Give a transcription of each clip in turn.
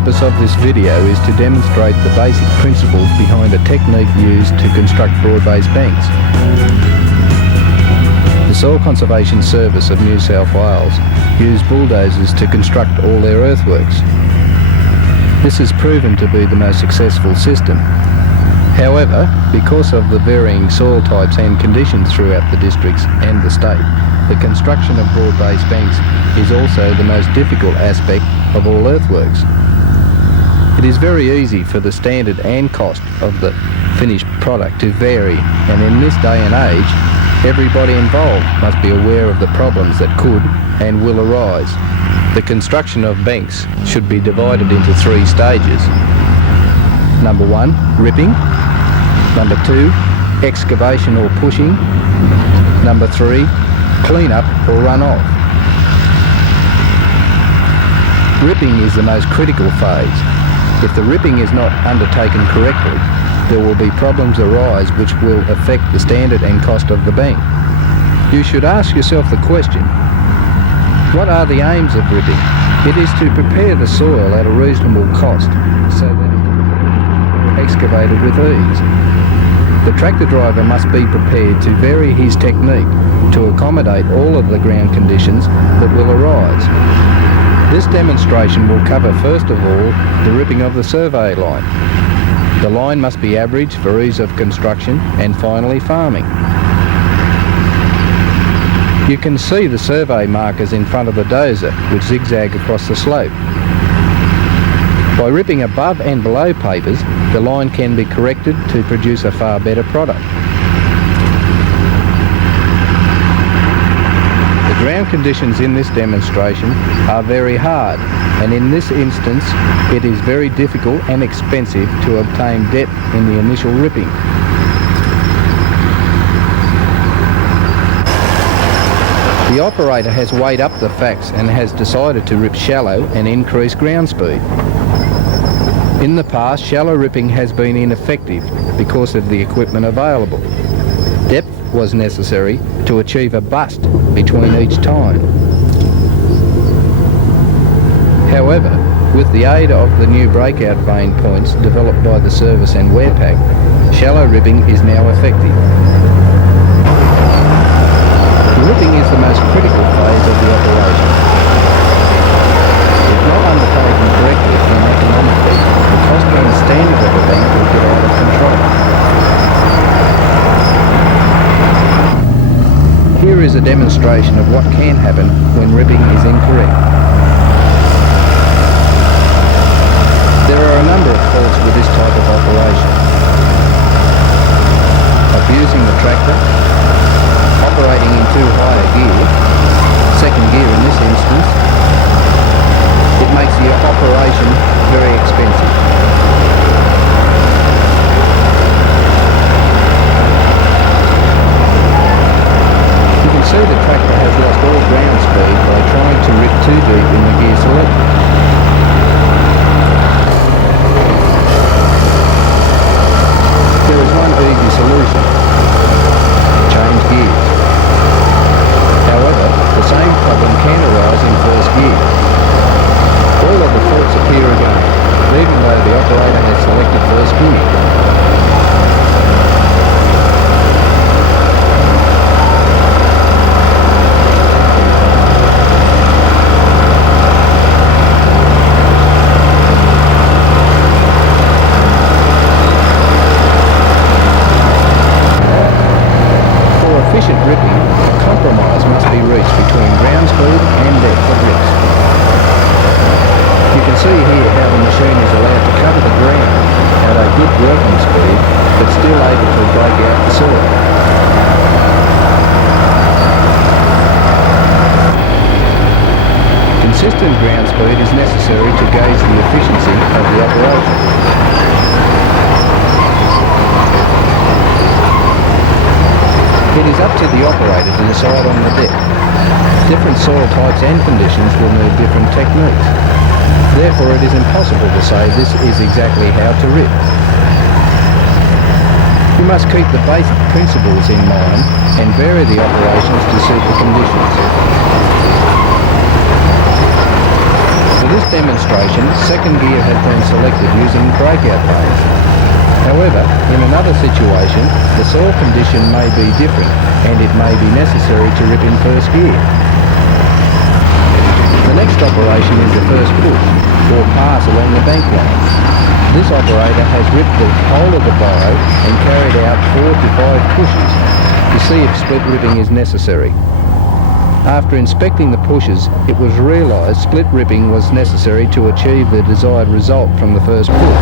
purpose of this video is to demonstrate the basic principles behind a technique used to construct broad-based banks. The Soil Conservation Service of New South Wales use bulldozers to construct all their earthworks. This has proven to be the most successful system. However, because of the varying soil types and conditions throughout the districts and the state, the construction of broad-based banks is also the most difficult aspect of all earthworks. It is very easy for the standard and cost of the finished product to vary, and in this day and age, everybody involved must be aware of the problems that could and will arise. The construction of banks should be divided into 3 stages. Number 1, ripping. Number 2, excavation or pushing. Number 3, clean-up or run-off. Ripping is the most critical phase. If the ripping is not undertaken correctly, there will be problems arise which will affect the standard and cost of the bank. You should ask yourself the question, what are the aims of ripping? It is to prepare the soil at a reasonable cost so that it can be excavated with ease. The tractor driver must be prepared to vary his technique to accommodate all of the ground conditions that will arise. This demonstration will cover first of all the ripping of the survey line. The line must be average for ease of construction, and finally farming. You can see the survey markers in front of the dozer which zigzag across the slope. By ripping above and below papers, the line can be corrected to produce a far better product. The ground conditions in this demonstration are very hard, and in this instance it is very difficult and expensive to obtain depth in the initial ripping. The operator has weighed up the facts and has decided to rip shallow and increase ground speed. In the past, shallow ripping has been ineffective because of the equipment available. Depth was necessary to achieve a bust between each time. However, with the aid of the new breakout vein points developed by the service and Wearpack, shallow ripping is now effective. Ripping is the most critical phase of the operation. If not undertaken correctly and economically, the cost and standard of the bank will get out of control. Here is a demonstration of what can happen when ripping is incorrect. There are a number of faults with this type of operation. Abusing the tractor, operating in too high a gear, second gear in this instance, it makes the operation very expensive. You can see the tractor has lost all ground speed by trying to rip too deep in the gear selector. There is one easy solution: change gears. However, the same problem can arise in first gear. All of the faults appear again, even though the operator has selected first gear. For efficient ripping, a compromise must be reached between ground speed and depth of rips. You can see here how the machine is allowed to cover the ground at a good working speed, but still able to break out the soil. Consistent ground speed is necessary to gauge the efficiency of the operation. It is up to the operator to decide on the depth. Different soil types and conditions will need different techniques. Therefore, it is impossible to say this is exactly how to rip. You must keep the basic principles in mind and vary the operations to suit the conditions. The this demonstration, second gear has been selected using breakout lathe. However, in another situation, the soil condition may be different and it may be necessary to rip in first gear. The next operation is the first push, or pass along the bank line. This operator has ripped the whole of the burrow and carried out 4 to 5 pushes to see if split ripping is necessary. After inspecting the pushes, it was realised split ripping was necessary to achieve the desired result from the first push.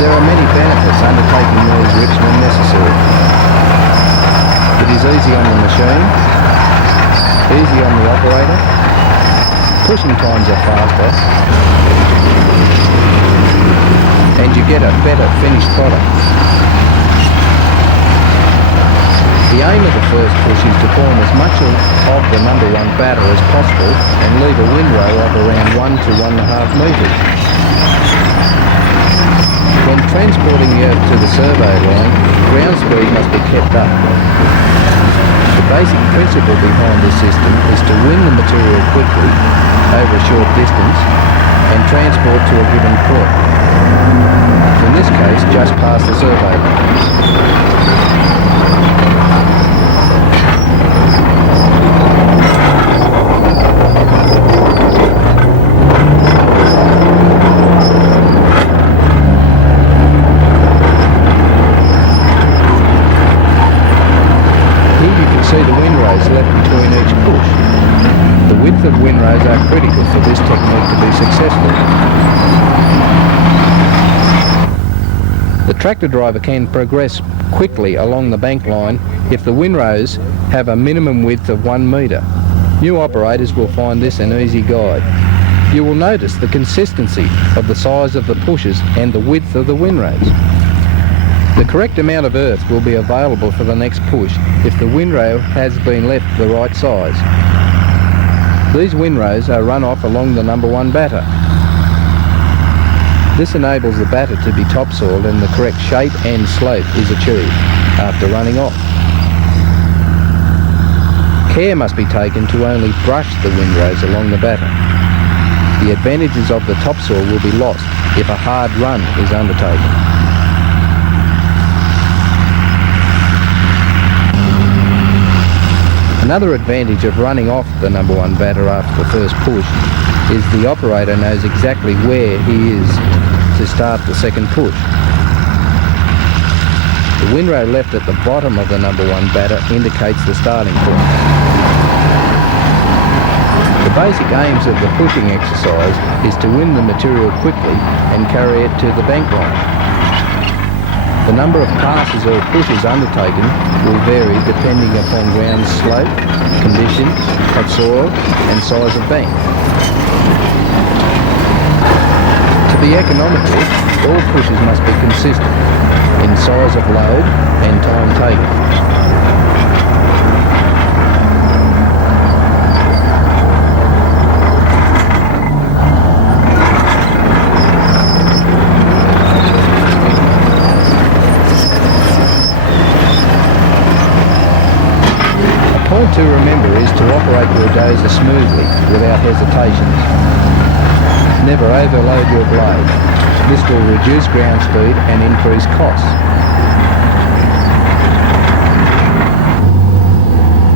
There are many benefits undertaking these rips when necessary. It is easy on the machine, easy on the operator, pushing times are faster, and you get a better finished product. The aim of the first push is to form as much of the number 1 batter as possible and leave a windrow of around 1 to 1.5 metres. When transporting the earth to the survey line, ground speed must be kept up. The basic principle behind this system is to win the material quickly over a short distance and transport to a given point. In this case, just past the survey line. See the windrows left between each push. The width of windrows are critical for this technique to be successful. The tractor driver can progress quickly along the bank line if the windrows have a minimum width of 1 metre. New operators will find this an easy guide. You will notice the consistency of the size of the pushes and the width of the windrows. The correct amount of earth will be available for the next push if the windrow has been left the right size. These windrows are run off along the number 1 batter. This enables the batter to be topsoiled and the correct shape and slope is achieved after running off. Care must be taken to only brush the windrows along the batter. The advantages of the topsoil will be lost if a hard run is undertaken. Another advantage of running off the number 1 batter after the first push is the operator knows exactly where he is to start the second push. The windrow left at the bottom of the number 1 batter indicates the starting point. The basic aims of the pushing exercise is to win the material quickly and carry it to the bank line. The number of passes or pushes undertaken will vary depending upon ground slope, condition of soil and size of bank. To be economical, all pushes must be consistent in size of load and time taken. The point to remember is to operate your dozer smoothly without hesitations. Never overload your blade. This will reduce ground speed and increase costs.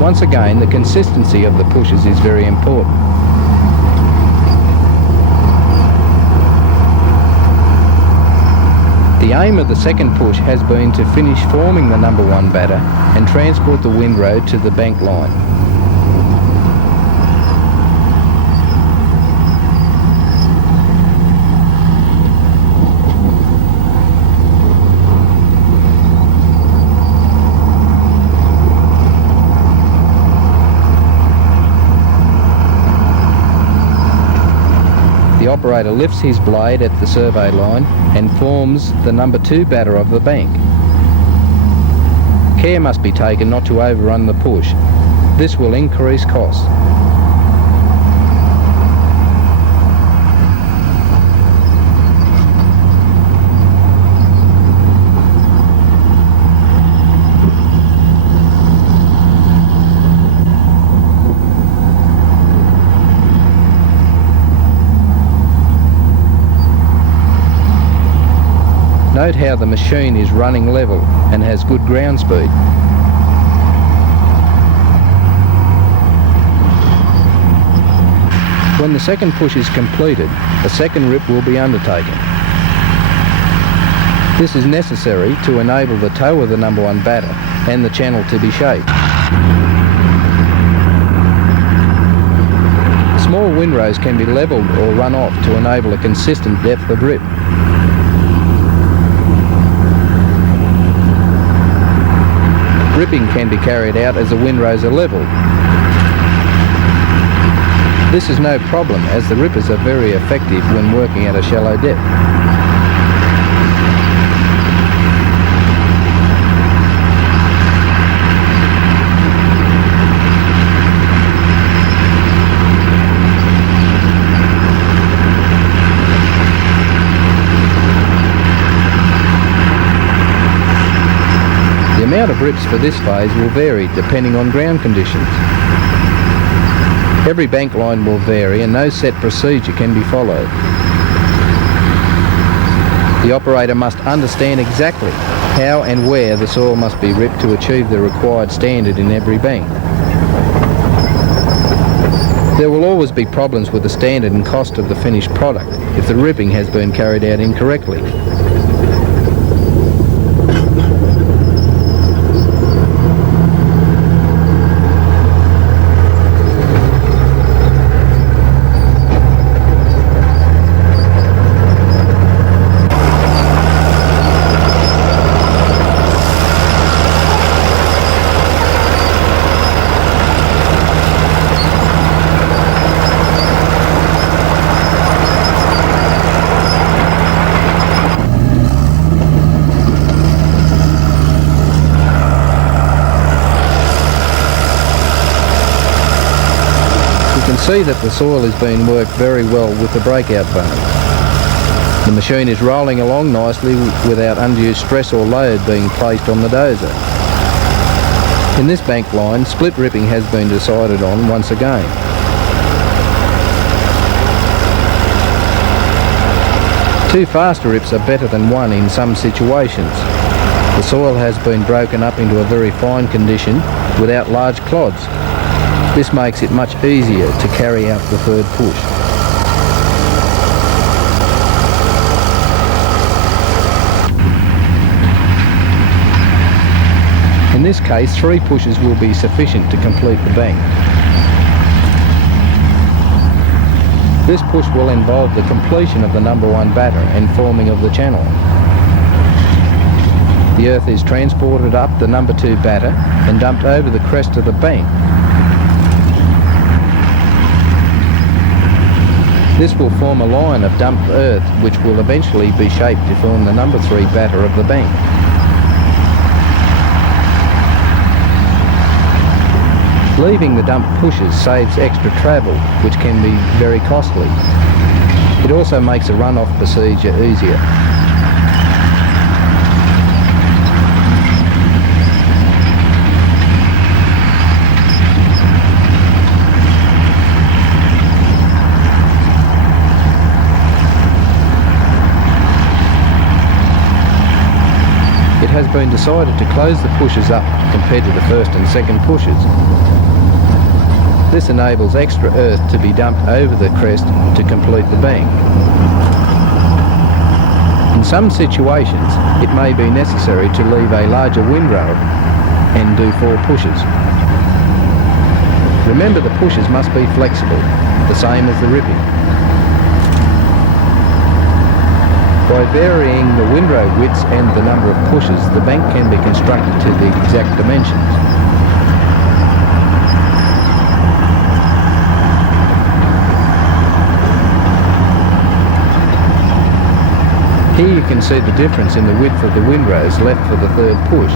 Once again, the consistency of the pushes is very important. The aim of the second push has been to finish forming the number 1 batter and transport the windrow to the bank line. The operator lifts his blade at the survey line and forms the number 2 batter of the bank. Care must be taken not to overrun the push. This will increase costs. Note how the machine is running level and has good ground speed. When the second push is completed, a second rip will be undertaken. This is necessary to enable the toe of the number 1 batter and the channel to be shaped. Small windrows can be levelled or run off to enable a consistent depth of rip. Ripping can be carried out as the windrows are levelled. This is no problem as the rippers are very effective when working at a shallow depth. The amount of rips for this phase will vary depending on ground conditions. Every bank line will vary and no set procedure can be followed. The operator must understand exactly how and where the soil must be ripped to achieve the required standard in every bank. There will always be problems with the standard and cost of the finished product if the ripping has been carried out incorrectly. See that the soil is being worked very well with the breakout vane. The machine is rolling along nicely without undue stress or load being placed on the dozer. In this bank line, split ripping has been decided on once again. Two faster rips are better than one in some situations. The soil has been broken up into a very fine condition without large clods. This makes it much easier to carry out the third push. In this case, 3 pushes will be sufficient to complete the bank. This push will involve the completion of the number 1 batter and forming of the channel. The earth is transported up the number 2 batter and dumped over the crest of the bank. This will form a line of dumped earth which will eventually be shaped to form the number 3 batter of the bank. Leaving the dumped pushes saves extra travel, which can be very costly. It also makes a run-off procedure easier. It has been decided to close the pushes up compared to the first and second pushes. This enables extra earth to be dumped over the crest to complete the bank. In some situations, it may be necessary to leave a larger windrow and do 4 pushes. Remember, the pushes must be flexible, the same as the ripping. By varying the windrow widths and the number of pushes, the bank can be constructed to the exact dimensions. Here you can see the difference in the width of the windrows left for the third push.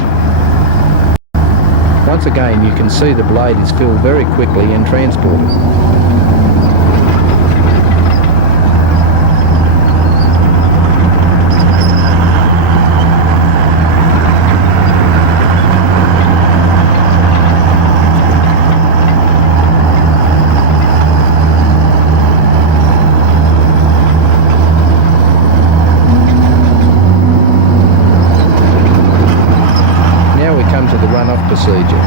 Once again, you can see the blade is filled very quickly and transported. procedure.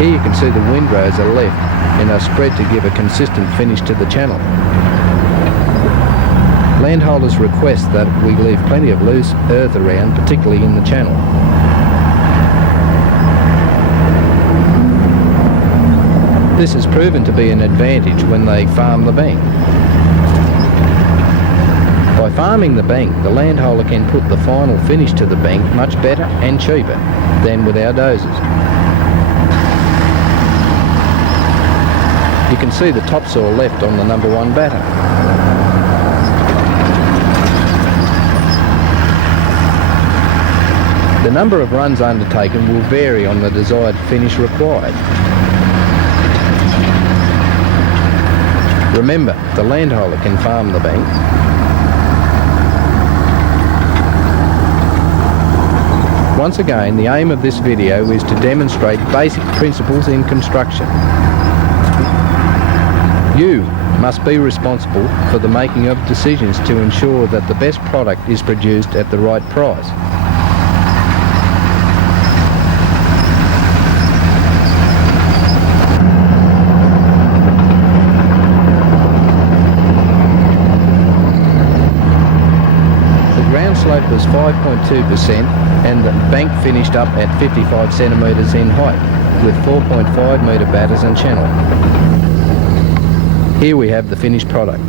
Here you can see the windrows are left and are spread to give a consistent finish to the channel. Landholders request that we leave plenty of loose earth around, particularly in the channel. This has proven to be an advantage when they farm the bank. By farming the bank, the landholder can put the final finish to the bank much better and cheaper than with our dozers. You can see the topsoil left on the number 1 batter. The number of runs undertaken will vary on the desired finish required. Remember, the landholder can farm the bank. Once again, the aim of this video is to demonstrate basic principles in construction. You must be responsible for the making of decisions to ensure that the best product is produced at the right price. Slope was 5.2% and the bank finished up at 55 centimetres in height with 4.5 metre batters and channel. Here we have the finished product.